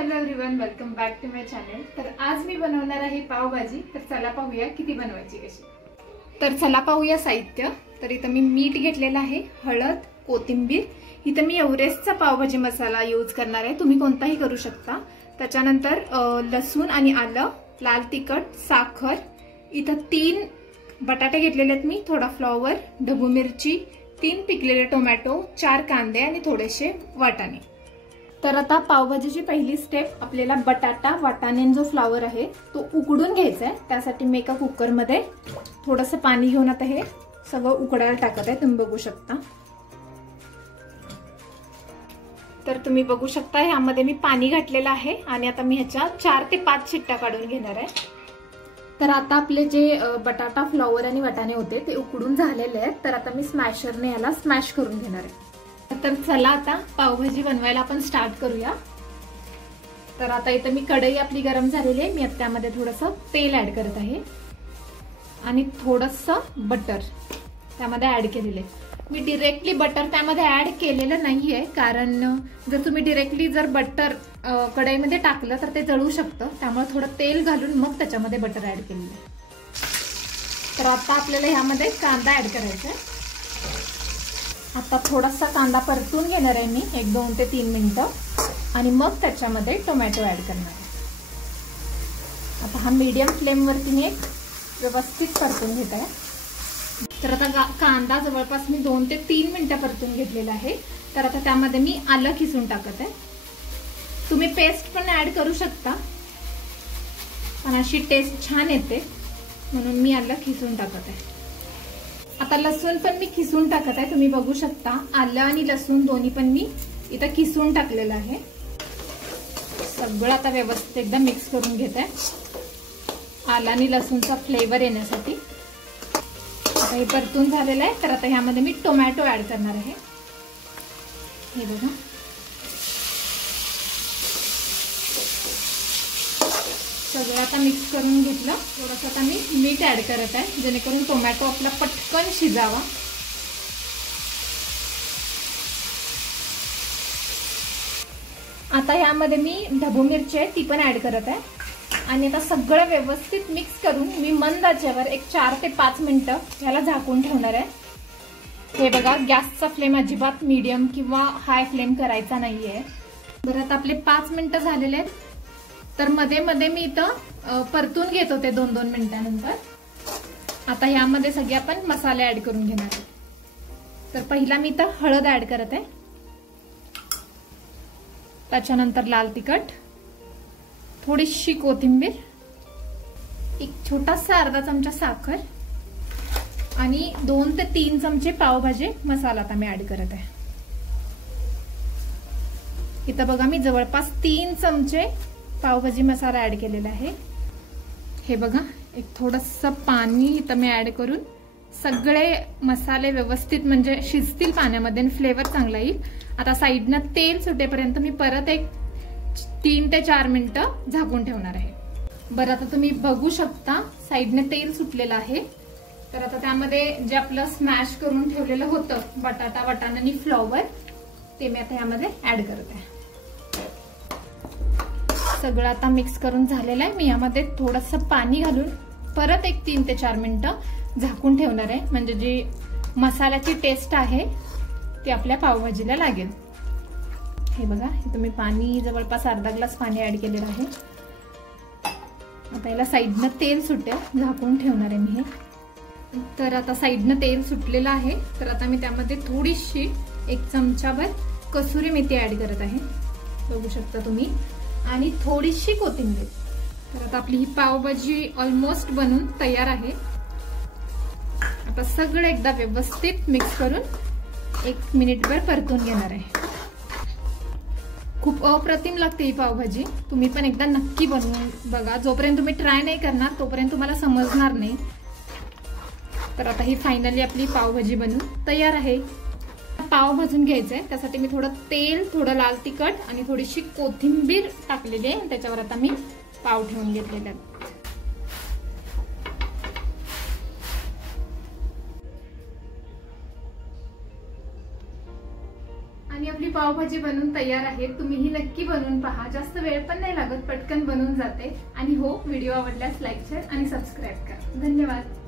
Hello everyone, welcome back to my channel. तर आज मी बनवणार आहे पावभाजी। तर चला पाहूया किती बनवायची कशी। तर चला पाहूया साहित्य। तर इथं मी मीठ घेतलेलं आहे, हळद, कोथिंबीर। इथं मी एव्हरेस्टचा पावभाजी मसाला यूज करणार आहे, तुम्ही कोणताही करू शकता। त्याच्यानंतर लसूण आणि आलं, लाल तिखट, साखर। इथं 3 बटाटे घेतलेले आहेत मी, थोडा फ्लॉवर, ढबू मिरची, 3 पिकलेले टोमॅटो, 4 कांदे आणि थोडेसे वाटाणे। तर आता पावभाजीची पहिली स्टेप, आपल्याला बटाटा, वाटाणे जो फ्लॉवर आहे तो उकडून घ्यायचा आहे। त्यासाठी मी एका कुकर मध्ये थोडंसं पाणी घेऊन आता हे सगळं उकडायला टाकत आहे, तुम्ही बघू शकता। तर तुम्ही बघू शकता यामध्ये मी पाणी घातलेलं आहे आणि आता मी ह्याच्या 4 ते 5 शिट्ट्या काढून घेणार आहे। तर आता आपले जे बटाटा, फ्लॉवर आणि वाटाणे होते ते उकडून झालेले आहेत। तर आता मी स्मॅशरने याला स्मॅश करून घेणार आहे। तर चला आता पावभाजी बनवायला आपण स्टार्ट करूया। तर आता इथं मी कढई आपली गरम झालेली आहे, मी आता त्यामध्ये थोडंसं तेल ऍड करत आहे आणि थोडंसं बटर त्यामध्ये ऍड केलेलं आहे। मी डायरेक्टली बटर त्यामध्ये ऍड केलेलं नाहीये, कारण जर तुम्ही डायरेक्टली बटर कढईमध्ये टाकलं तर ते जळू शकतं, त्यामुळे थोडं तेल घालून मग त्याच्यामध्ये बटर ऍड केलेलं आहे। तर आता आपल्याला ह्यामध्ये कांदा ऍड करायचा आहे। आता थोडासा कांदा परतून घेणार आहे मी 1-2 ते 3 मिनिटं आणि मग त्याच्यामध्ये टोमॅटो ऍड करणार आहे। आता हा मीडियम फ्लेम वरती मी व्यवस्थित परतून घेत आहे। तर आता कांदा जवळपास मी 2 ते 3 मिनिटं परतून घेतलेला आहे। तर आता त्यामध्ये मी आलं खिसून टाकत आहे, तुम्ही पेस्ट पण ऍड करू शकता, पण अशी टेस्ट छान येते म्हणून मी आलं खिसून टाकत आहे। आता लसूण पण मी खिसून टाकत आहे, तुम्ही बघू शकता आलं आणि लसूण दोन्ही पण मी इथं खिसून टाकलेलं आहे। सगळं आता व्यवस्थित एकदा मिक्स करून घेत आहे, आलं आणि लसूणचा फ्लेवर येण्यासाठी। आता हे परतून झालेलं आहे। तर आता ह्यामध्ये मी टोमॅटो ऍड करणार आहे, हे बघा। सगळं आता मिक्स करून घेतलं। थोडंसं आता मी मीठ ऍड करत आहे, जेणेकरून टोमॅटो आपला पटकन शिजावा। आता ह्यामध्ये मी ढबू मिरची आहे ती पण ऍड करत आहे आणि आता सगळं व्यवस्थित मिक्स करून मी मंद आचेवर 4 ते 5 मिनिटं ह्याला झाकून ठेवणार आहे। हे बघा, गॅसचा फ्लेम अजिबात मीडियम किंवा हाय फ्लेम करायचा नाहीये। बरं, आता आपले 5 मिनिटं झालेले आहेत। तर मध्ये मध्ये मी इथं परतून घेत होते 2-2 मिनिटांनंतर। आता ह्यामध्ये सगळे आपण मसाले ऍड करून घेणार आहोत। तर पहिला मी इथं हळद ऍड करत आहे, त्याच्यानंतर लाल तिखट, थोडीशी कोथिंबीर, एक छोटासा अर्धा चमचा साखर आणि 2 ते 3 चमचे पावभाजी मसाला आता मी ऍड करत आहे। इथं बघा मी जवळपास 3 चमचे पावभाजी मसाला ऍड केलेला आहे। हे बघा, एक थोडंसं पाणी इथं मी ऍड करून सगळे मसाले व्यवस्थित म्हणजे शिजतील पाण्यामध्ये आणि फ्लेवर चांगला येईल। आता साईडनं तेल सुटेपर्यंत मी परत 3 ते 4 मिनिटं झाकून ठेवणार आहे। बरं, आता तुम्ही बघू शकता साईडने तेल सुटलेलं आहे। तर आता त्यामध्ये जे आपलं स्मॅश करून ठेवलेलं होतं बटाटा, वाटाणा आणि फ्लॉवर, ते मी आता यामध्ये ऍड करत आहे। सगळं आता मिक्स करून झालेलं आहे। मी यामध्ये थोडंसं पाणी घालून परत 3 ते 4 मिनिटं झाकून ठेवणार आहे, म्हणजे जी मसाल्याची टेस्ट आहे ती आपल्या पावभाजीला लागेल। हे बघा, इथं मी पाणी जवळपास अर्धा ग्लास पाणी ऍड केलेलं आहे। आता याला साईडनं तेल सुटेल झाकून ठेवणार आहे मी हे। तर आता साईडनं तेल सुटलेलं आहे। तर आता मी त्यामध्ये थोडीशी 1 चमचाभर कसुरी मेथी ऍड करत आहे, बघू शकता तुम्ही, आणि थोडीशी कोथिंबीर। तर आता आपली ही पावभाजी ऑलमोस्ट बनून तयार आहे। आता सगळं एकदा व्यवस्थित मिक्स करून 1 मिनिटभर परतून घेणार आहे। खूप अप्रतिम लागते ही पावभाजी, तुम्ही पण एकदा नक्की बनवून बघा। जोपर्यंत तुम्ही ट्राय नाही करणार तोपर्यंत तुम्हाला समजणार नाही। तर आता ही फायनली आपली पावभाजी बनून तयार आहे। पाव भाजून घ्यायचंय, त्यासाठी मी थोडं तेल, थोडं लाल तिखट आणि थोडीशी कोथिंबीर टाकलेली आहे। त्याच्यावर आता मी पाव ठेवून घेतलेले आहेत। आणि आपली पावभाजी बनवून तयार आहे. तुम्हीही नक्की बनवून पहा. जास्त वेळ पण नाही लागत, पटकन बनवून जाते. आणि हो, व्हिडिओ आवडल्यास लाईक, शेअर आणि सबस्क्राईब करा. धन्यवाद.